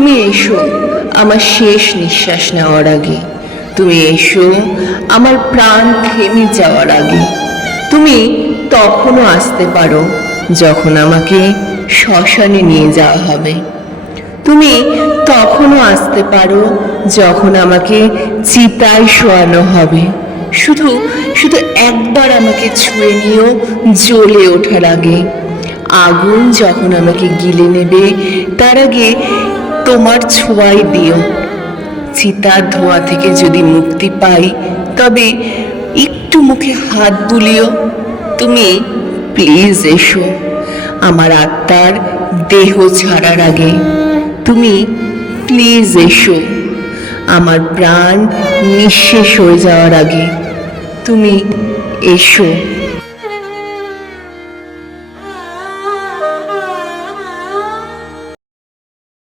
তুমি এসো আমার শেষ নিঃশ্বাস নেওয়ার আগে, তুমি এসো আমার প্রাণ থেমে যাওয়ার আগে। তুমি তখনও আসতে পারো যখন আমাকে শ্মশানে নিয়ে যাওয়া হবে। তুমি তখনও আসতে পারো যখন আমাকে চিতায় শোয়ানো হবে। শুধু শুধু একবার আমাকে ছুঁয়ে নিও জ্বলে ওঠার আগে। আগুন যখন আমাকে গিলে নেবে তার আগে তোমার ছোঁয়াই দিও। চিতার ধোঁয়া থেকে যদি মুক্তি পাই তবে একটু মুখে হাত বুলিও। তুমি প্লিজ এসো আমার আত্মার দেহ ছাড়ার আগে। তুমি প্লিজ এসো আমার প্রাণ নিঃশেষ হয়ে যাওয়ার আগে। তুমি এসো।